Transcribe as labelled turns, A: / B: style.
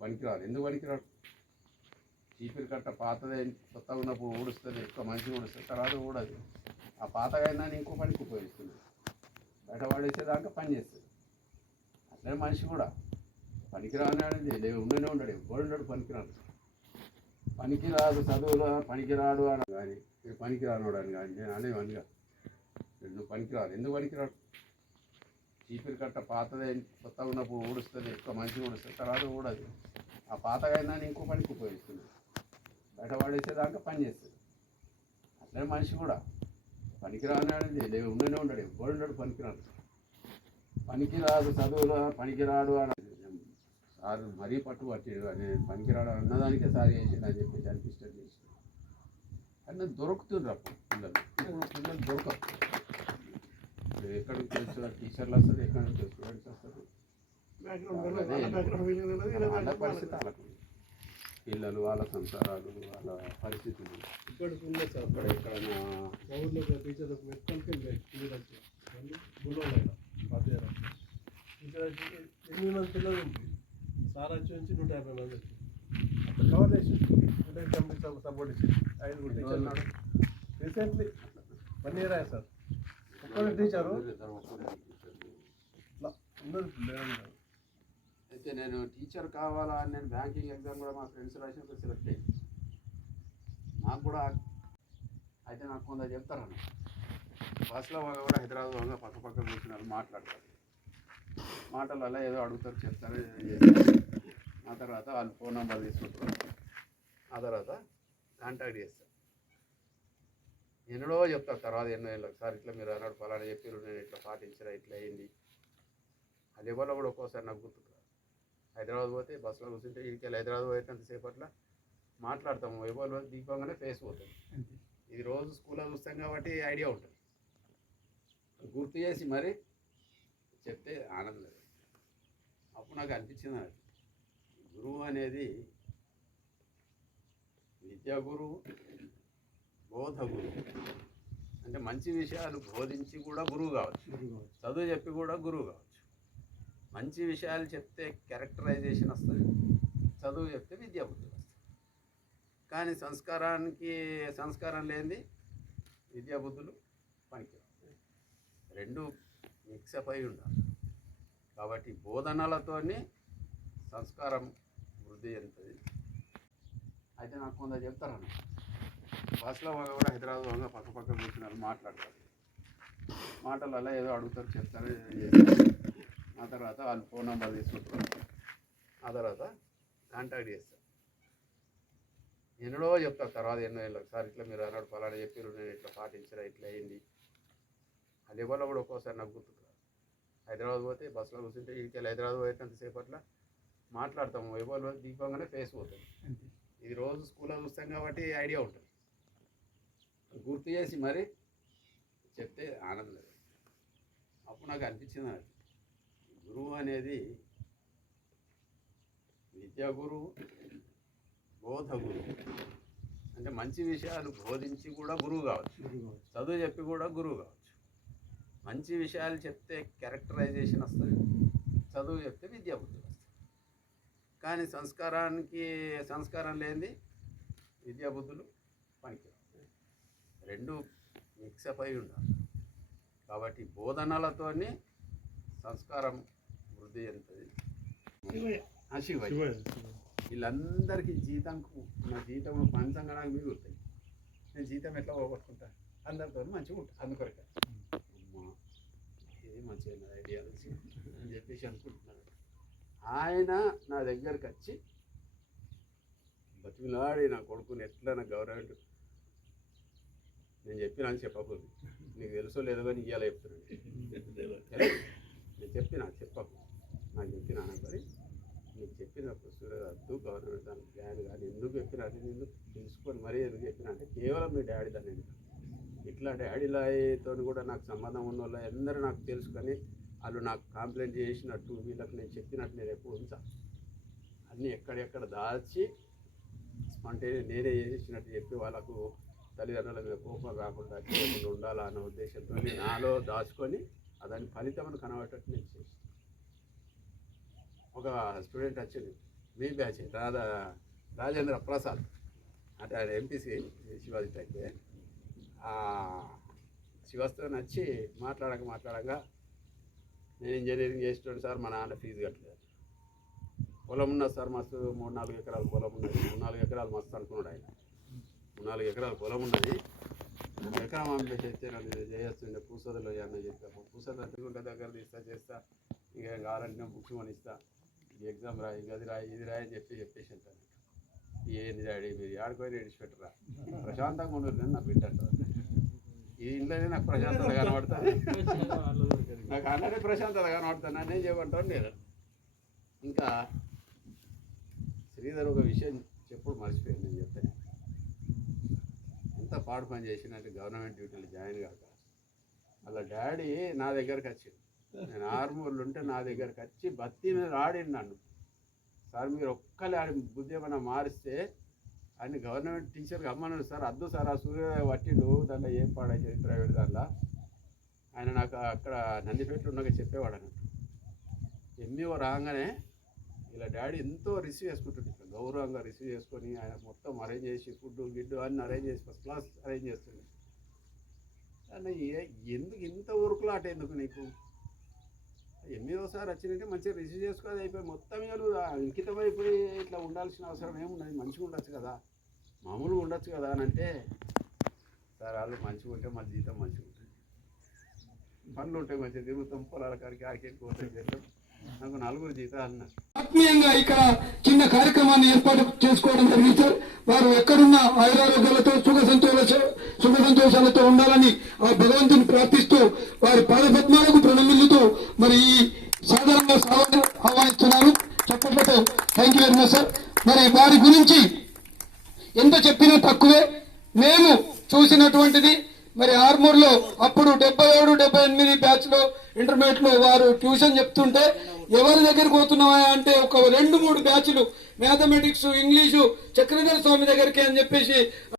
A: పనికిరాదు ఎందుకు పనికిరాడు చీపిరి కట్ట పాతదే కొత్తగా ఉన్నప్పుడు ఊడుస్తుంది ఎక్కువ మంచిగా ఊడుస్తుంది తర్వాత ఊడదు. ఆ పాతగా అయినా ఇంకో పనికి ఉపయోగిస్తుంది. బయట పడేసేదాకా పని చేస్తుంది. అట్లనే మనిషి కూడా. పనికిరాని అనేది నేను ఉండనే ఉండడు ఎవ్వడు ఉండడు పనికిరాడు పనికిరాదు చదువులో పనికిరాడు అని కానీ పనికిరానోడు అని కానీ నేను అనేవనిగా నువ్వు పనికిరాదు ఎందుకు పనికిరాడు చీపిరి కట్ట పాతదే కొత్తగా ఉన్నప్పుడు ఊడుస్తుంది ఎక్కువ మంచిగా ఊడుస్తుంది తర్వాత ఊడదు. ఆ పాతగా ఇంకో పనికి ఉపయోగిస్తుంది. బయట పడేసేదాకా పని చేస్తుంది. అట్లనే మనిషి కూడా. పనికిరాని లేవు ఉండనే ఉండడు ఎవ్వడు ఉండడు పనికిరాడు పనికిరాదు చదువులో పనికిరాడు అని సార్ మరీ పట్టు పట్టాడు. అని పనికిరాడు అన్నదానికే సార్ చేసిండు అని చెప్పేసి అనిపిస్తుంది. చేసి అన్న దొరుకుతుండ్రు అప్పుడు పిల్లలు. పిల్లలు దొరకదు ఇప్పుడు ఎక్కడికి తెలుసు టీచర్లు వస్తారు ఎక్కడి నుంచి స్టూడెంట్స్ వస్తారు? వాళ్ళ పరిస్థితి వాళ్ళకు ఉంది. పిల్లలు వాళ్ళ సంసారాలు వాళ్ళ పరిస్థితులు ఎక్కడైనా
B: ఎనిమిది మంది పిల్లలు ఉంది సార్ వచ్చి నుంచి నూట యాభై మంది వచ్చి. కవర్ చేసి సపోర్ట్ ఇచ్చి ఐదుగురు
A: ఎన్ని
B: టీచర్లు
A: రోజులు నాడు?
B: రీసెంట్లీ వన్ ఇయర్ అయ్యా సార్. టీచరు
A: అయితే నేను టీచర్ కావాలా అని నేను బ్యాంకింగ్ ఎగ్జామ్ కూడా మా ఫ్రెండ్స్ రాసినప్పుడు సెలెక్ట్ అయ్యింది నాకు కూడా అయితే నాకు కొంత చెప్తారన్న బస్సులో కూడా హైదరాబాద్ వాళ్ళు పక్క పక్కన కూర్చున్నారు మాట్లాడతారు. మాటలలో ఏదో అడుగుతారు చెప్తారు చేస్తారు. ఆ తర్వాత వాళ్ళు ఫోన్ నెంబర్ తీసుకుంటారు. ఆ తర్వాత కాంటాక్ట్ చేస్తారు. ఎన్నడో చెప్తారు తర్వాత ఎన్నో ఏళ్ళకి సార్ ఇట్లా మీరు అన్నాడు ఫలానా చెప్పారు నేను ఇట్లా పాటించరా ఇట్లా అయింది. అది ఎవరిలో కూడా ఒక్కోసారి నాకు గుర్తుకు. హైదరాబాద్ పోతే బస్సులో కూర్చుంటే ఇక్కడికి హైదరాబాద్ పోయేంతసేపట్ల మాట్లాడతాము. ఎవరు దీపంగానే ఫేస్ పోతుంది. ఇది రోజు స్కూల్లో చూస్తాం కాబట్టి ఐడియా ఉంటుంది. గుర్తు చేసి మరి చెప్తే ఆనందం. అప్పుడు నాకు అనిపించింది అది. గురువు అనేది విద్యా గురువు బోధ గురువు అంటే మంచి విషయాలు బోధించి కూడా గురువు కావచ్చు. చదువు చెప్పి కూడా గురువు కావచ్చు. మంచి విషయాలు చెప్తే క్యారెక్టరైజేషన్ వస్తుంది. చదువు చెప్తే విద్యా బుద్ధి వస్తుంది. కానీ సంస్కారానికి సంస్కారం లేనిది విద్యా బుద్ధులు పనికి రెండు మిక్సప్ అయి ఉండాలి. కాబట్టి బోధనలతోని సంస్కారం వృద్ధి చెందుతుంది. అయితే నాకు కొంత చెప్తారన్న బస్సులో కూడా హైదరాబాద్ వాళ్ళు పక్క పక్క కూర్చున్నారు మాట్లాడతారు. మాటలలో ఏదో అడుగుతారు చెప్తారు. ఆ తర్వాత వాళ్ళు ఫోన్ నెంబర్ తీసుకుంటారు. ఆ తర్వాత కాంటాక్ట్ చేస్తారు. ఎన్నడో చెప్తారు తర్వాత ఎన్నో ఏళ్ళకి సార్ ఇట్లా మీరు అన్నాడు ఫలానా చెప్పారు నేను ఇట్లా పాటించరా ఇట్లా అయింది. అది ఎవరిలో కూడా ఒక్కోసారి నాకు గుర్తుకు రాదు. హైదరాబాద్ పోతే బస్సులో కూర్చుంటే ఇక్కడికి హైదరాబాద్ పోయేంతసేపట్ల మాట్లాడతాము. ఎవరు దీపంగానే ఫేస్ పోతుంది. ఇది రోజు స్కూల్లో చూస్తాం కాబట్టి ఐడియా ఉంటుంది. గుర్తు చేసి మరి చెప్తే ఆనందం అప్పుడు నాకు అనిపించింది అది. గురువు అనేది విద్యా గురువు బోధ గురువు అంటే మంచి విషయాలు బోధించి కూడా గురువు కావచ్చు. చదువు చెప్పి కూడా గురువు కావచ్చు. మంచి విషయాలు చెప్తే క్యారెక్టరైజేషన్ వస్తుంది. చదువు చెప్తే విద్యా బుద్ధి వస్తుంది. కానీ సంస్కారానికి సంస్కారం లేనిది విద్యా బుద్ధులు పనికి రెండు మిక్సప్ అయి ఉండాలి. కాబట్టి బోధనలతోని సంస్కారం వృద్ధి చెందుతుంది. శివయ్య. వీళ్ళందరికీ జీతంకు నా జీతం పంచంగా నాకు మిగులుతాయి నేను జీతం ఎట్లా పోగొట్టుకుంటా? అందరితో మంచిగా ఉంటా అందుకొరకే. ఇది మంచిగా ఐడియా అని చెప్పేసి అనుకుంటున్నాను. ఆయన నా దగ్గరికి వచ్చి బతిమిలాడి నా కొడుకుని ఎట్లా నా గవర్నమెంట్ నేను చెప్పినా అని చెప్పకూడదు. నీకు తెలుసో లేదో కానీ ఇవాళ చెప్తున్నాను? నేను చెప్పినా చెప్పకు. నాకు చెప్పినా మరి నీకు చెప్పినప్పుడు సూర్యరద్దు గవర్నమెంట్ దాని ప్లాన్ కానీ ఎందుకు చెప్పినా అది ఎందుకు తెలుసుకొని మరీ ఎందుకు చెప్పినా అంటే కేవలం మీ డాడీ దాన్ని ఇట్లా డాడీలతో కూడా నాకు సంబంధం ఉన్న వాళ్ళు అందరూ నాకు తెలుసు కానీ వాళ్ళు నాకు కంప్లైంట్ చేసినట్టు వీళ్ళకి నేను చెప్పినట్టు నేను ఎప్పుడు ఉంచా. అన్నీ ఎక్కడెక్కడ దాచి అంటే నేనే చేసినట్టు చెప్పి వాళ్ళకు తల్లిదండ్రుల మీద కోపం రాకుండా చేయకుండా ఉండాలా అన్న ఉద్దేశంతో నాలో దాచుకొని దాని ఫలితం కనబడేటట్టు నేను చేసి ఒక స్టూడెంట్ వచ్చింది మీ బ్యాచ్ రాధా రాజేంద్ర ప్రసాద్ అంటే ఆయన ఎంపీసీ శివాజీ అయితే. శివస్తో నచ్చి మాట్లాడక మాట్లాడగా నేను ఇంజనీరింగ్ చేసేటోడు సార్ మా నాన్న ఫీజు కట్టలేదు. పొలం ఉన్నది సార్ మస్తు మూడు నాలుగు ఎకరాలు పొలం ఉన్నది మూడు నాలుగు ఎకరాలు మస్తు అనుకున్నాడు ఆయన. నాలుగు ఎకరాల పొలం ఉన్నది. ఒక ఎకరం అమ్మేసి అయితే నాకు చేస్తుండే పూసదలో అన్న చెప్తాము పూసద తిరుగుంట దగ్గర తీస్తా చేస్తా. ఇక కావాలంటే బుక్స్ ఇస్తా. ఎగ్జామ్ రాయి గది రాయి ఇది రాయి అని చెప్పి చెప్పేసి అంటాను ఏంది డాడీ మీరు ఆడుకొని విడిచిపెట్టరా ప్రశాంతంగా ఉండదు నా బిడ్డ అంటారు. ఈ ఇంట్లోనే నాకు ప్రశాంతత కనబడుతుంది. నాకు అన్నది ప్రశాంతత కనబడుతుంది. నేను చేయమంటాను నేను. ఇంకా శ్రీధర్ ఒక విషయం చెప్పుడు మర్చిపోయాను నేను చెప్తాను. అంతా పాడు పని చేసినట్టు గవర్నమెంట్ డ్యూటీలు జాయిన్ కాక. అలా డాడీ నా దగ్గరకు వచ్చింది నేను ఆర్మూర్లు ఉంటే నా దగ్గరకు వచ్చి బత్తి మీద ఆడిండు నన్ను. సార్ మీరు ఒక్కలే ఆడి బుద్ధి ఏమైనా మారిస్తే ఆయన గవర్నమెంట్ టీచర్కి అమ్మన్నాడు సార్. అద్దు సార్ ఆ సూర్యోదయ పట్టిండు దాంట్లో ఏం పాడైతుంది ప్రైవేట్ దాంట్లో? ఆయన నాకు అక్కడ నందిపేటలో ఉండగా చెప్పేవాడు అన్నట్టు. ఎంఈఓ రాగానే ఇలా డాడీ ఎంతో రిసీవ్ చేసుకుంటుంది ఇట్లా గౌరవంగా రిసీవ్ చేసుకొని ఆయన మొత్తం అరేంజ్ చేసి ఫుడ్ గిడ్డు అన్ని అరేంజ్ చేసి ఫస్ట్ క్లాస్ అరేంజ్ చేస్తుంది అన్న ఏ- ఎందుకు ఇంత ఊరుకులాట ఎందుకు నీకు? ఎనిమిదోసారి వచ్చినట్టే మంచిగా రిసీవ్ చేసుకోదు అయిపోయి మొత్తం ఇక నువ్వు అంకితం అయిపోయి ఇట్లా ఉండాల్సిన అవసరం ఏమున్నది మంచిగా ఉండొచ్చు కదా. మామూలుగా ఉండొచ్చు కదా అని అంటే సార్ వాళ్ళు మంచిగా ఉంటే మా జీతం మంచిగా ఉంటుంది. పనులు ఉంటాయి మంచిగా తిరుగుతాం పొలాల కాడికి ఆడికి పోతాం చేస్తాం. నాకు నలుగురు జీతాలు
C: ఆత్మీయంగా ఇక్కడ చిన్న కార్యక్రమాన్ని ఏర్పాటు చేసుకోవడం జరిగింది సార్. వారు ఎక్కడున్న ఆయురారోగ్యాలతో సుఖ సంతోష సుఖ సంతోషాలతో ఉండాలని ఆ భగవంతుని ప్రార్థిస్తూ వారి పాదపద్మాలకు ప్రణమిల్లుతూ మరి ఈ సాధారణంగా సాధారణ ఆహ్వానిస్తున్నారు. చెప్పట్లతో thank you very much sir మరి వారి గురించి ఎంత చెప్పినా తక్కువే. మేము చూసినటువంటిది మరి ఆర్మూర్లో అప్పుడు డెబ్బై ఏడు డెబ్బై ఎనిమిది బ్యాచ్లో ఇంటర్మీడియట్లో వారు ట్యూషన్ చెప్తుంటే ఎవరి దగ్గరికి పోతున్నావా అంటే ఒక రెండు మూడు బ్యాచ్లు మ్యాథమెటిక్స్ ఇంగ్లీషు చక్రధర స్వామి దగ్గరికి అని చెప్పేసి